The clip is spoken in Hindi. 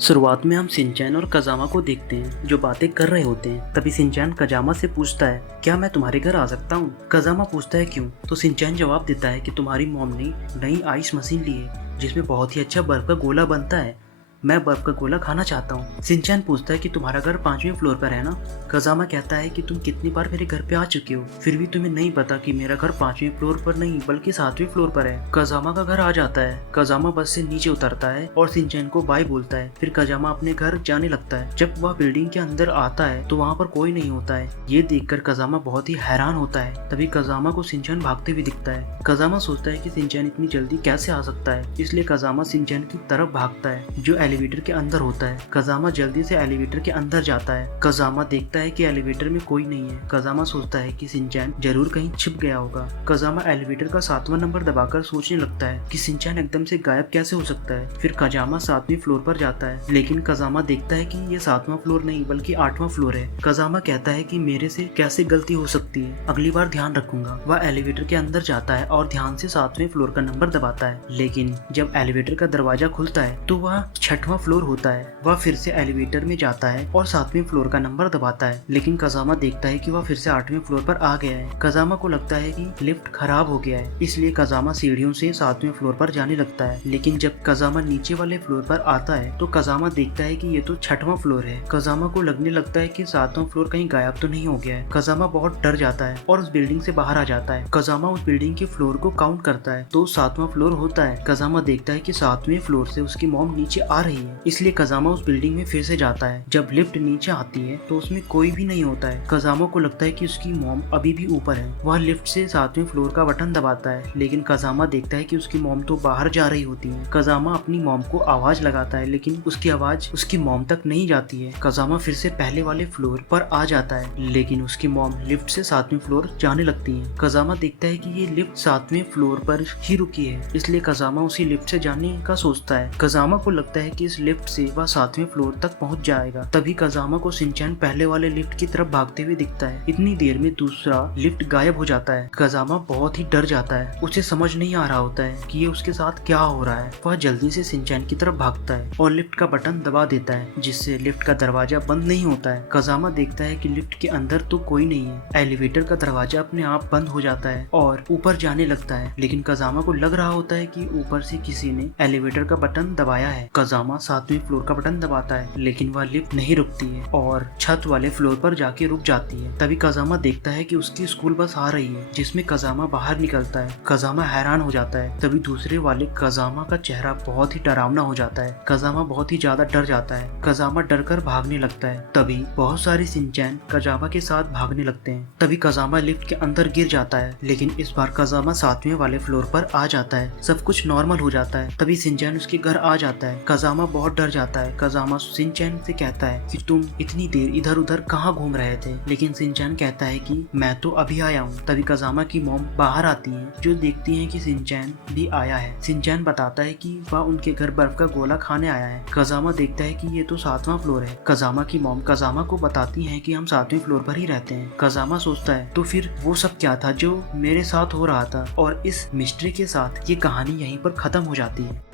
शुरुआत में हम शिनचैन और कजामा को देखते हैं जो बातें कर रहे होते हैं। तभी शिनचैन कजामा से पूछता है, क्या मैं तुम्हारे घर आ सकता हूँ? कजामा पूछता है क्यों? तो शिनचैन जवाब देता है कि तुम्हारी मॉम ने नई आइस मशीन ली है जिसमें बहुत ही अच्छा बर्फ का गोला बनता है। मैं बर्फ का गोला खाना चाहता हूँ। शिनचैन पूछता है कि तुम्हारा घर 5वें फ्लोर पर है ना? कजामा कहता है कि तुम कितनी बार मेरे घर पे आ चुके हो, फिर भी तुम्हें नहीं पता कि मेरा घर 5वें फ्लोर पर नहीं बल्कि 7वें फ्लोर पर है। कजामा का घर आ जाता है। कजामा बस से नीचे उतरता है और शिनचैन को बाय बोलता है। फिर कजामा अपने घर जाने लगता है। जब वह बिल्डिंग के अंदर आता है तो वहाँ पर कोई नहीं होता है। ये देखकर कजामा बहुत ही हैरान होता है। तभी कजामा को शिनचैन भागते हुए दिखता है। कजामा सोचता है कि शिनचैन इतनी जल्दी कैसे आ सकता है, इसलिए कजामा शिनचैन की तरफ भागता है जो एलिवेटर के अंदर होता है। कजामा जल्दी से एलिवेटर के अंदर जाता है। कजामा देखता है कि एलिवेटर में कोई नहीं है। कजामा सोचता है कि शिनचैन जरूर कहीं छिप गया होगा। कजामा एलिवेटर का 7वां नंबर दबाकर सोचने लगता है कि शिनचैन एकदम से गायब कैसे हो सकता है। फिर कजामा 7वें फ्लोर पर जाता है, लेकिन कजामा देखता है कि ये 7वां फ्लोर नहीं बल्कि 8वां फ्लोर है। कजामा कहता है कि मेरे से कैसे गलती हो सकती है, अगली बार ध्यान रखूंगा। वह एलिवेटर के अंदर जाता है और ध्यान से 7वें फ्लोर का नंबर दबाता है, लेकिन जब एलिवेटर का दरवाजा खुलता है तो वह 6वां फ्लोर होता है। वह फिर से एलिवेटर में जाता है और 7वें फ्लोर का नंबर दबाता है, लेकिन कजामा देखता है कि वह फिर से 8वें फ्लोर पर आ गया है। कजामा को लगता है कि लिफ्ट खराब हो गया है, इसलिए कजामा सीढ़ियों से 7वें फ्लोर पर जाने लगता है। लेकिन जब कजामा नीचे वाले फ्लोर पर आता है तो कजामा देखता है कि ये तो 6वां फ्लोर है। कजामा को लगने लगता है कि 7वां फ्लोर कहीं गायब तो नहीं हो गया है। कजामा बहुत डर जाता है और उस बिल्डिंग से बाहर आ जाता है। कजामा उस बिल्डिंग के फ्लोर को काउंट करता है तो 7वां फ्लोर होता है। कजामा देखता है कि 7वें फ्लोर से उसकी मॉम नीचे आ रही है, इसलिए कजामा उस बिल्डिंग में फिर से जाता है। जब लिफ्ट नीचे आती है तो उसमें कोई भी नहीं होता है। कजामा को लगता है कि उसकी मॉम अभी भी ऊपर है। वह लिफ्ट से 7वें फ्लोर का बटन दबाता है, लेकिन कजामा देखता है कि उसकी मॉम तो बाहर जा रही होती है। कजामा अपनी मॉम को आवाज लगाता है, लेकिन उसकी आवाज उसकी मॉम तक नहीं जाती है। कजामा फिर से पहले वाले फ्लोर पर आ जाता है, लेकिन उसकी मॉम लिफ्ट से 7वें फ्लोर जाने लगती है। कजामा देखता है कि ये लिफ्ट 7वें फ्लोर पर ही रुकी है, इसलिए कजामा उसी लिफ्ट से जाने का सोचता है। कजामा को लगता है कि इस लिफ्ट से वह 7वें फ्लोर तक पहुंच जाएगा। तभी कजामा को शिनचैन पहले वाले लिफ्ट की तरफ भागते हुए दिखता है। इतनी देर में दूसरा लिफ्ट गायब हो जाता है। कजामा बहुत ही डर जाता है। उसे समझ नहीं आ रहा होता है कि ये उसके साथ क्या हो रहा है। वह जल्दी से शिनचैन की तरफ भागता है और लिफ्ट का बटन दबा देता है, जिससे लिफ्ट का दरवाजा बंद नहीं होता है। कजामा देखता है कि लिफ्ट के अंदर तो कोई नहीं है। एलिवेटर का दरवाजा अपने आप बंद हो जाता है और ऊपर जाने लगता है, लेकिन कजामा को लग रहा होता है कि ऊपर से किसी ने एलिवेटर का बटन दबाया है। कजामा 7वें फ्लोर का बटन दबाता है, लेकिन वह लिफ्ट नहीं रुकती है और छत वाले फ्लोर पर जाके रुक जाती है। तभी कजामा देखता है कि उसकी स्कूल बस आ रही है, जिसमें कजामा बाहर निकलता है। कजामा हैरान हो जाता है। तभी दूसरे वाले कजामा का चेहरा बहुत ही डरावना हो जाता है। कजामा बहुत ही ज्यादा डर जाता है। कजामा डर कर भागने लगता है। तभी बहुत सारे शिनचैन कजामा के साथ भागने लगते हैं। तभी कजामा लिफ्ट के अंदर गिर जाता है, लेकिन इस बार कजामा 7वें वाले फ्लोर पर आ जाता है। सब कुछ नॉर्मल हो जाता है। तभी शिनचैन उसके घर आ जाता है। कजामा बहुत डर जाता है। कजामा शिनचैन से कहता है कि तुम इतनी देर इधर उधर कहाँ घूम रहे थे, लेकिन शिनचैन कहता है कि मैं तो अभी आया हूँ। तभी कजामा की मॉम बाहर आती है, जो देखती है कि शिनचैन भी आया है। शिनचैन बताता है कि वह उनके घर बर्फ का गोला खाने आया है। कजामा देखता है कि ये तो 7वां फ्लोर है। कजामा की मॉम कजामा को बताती है कि हम 7वें फ्लोर पर ही रहते हैं। कजामा सोचता है तो फिर वो सब क्या था जो मेरे साथ हो रहा था, और इस मिस्ट्री के साथ ये कहानी यहीं पर खत्म हो जाती है।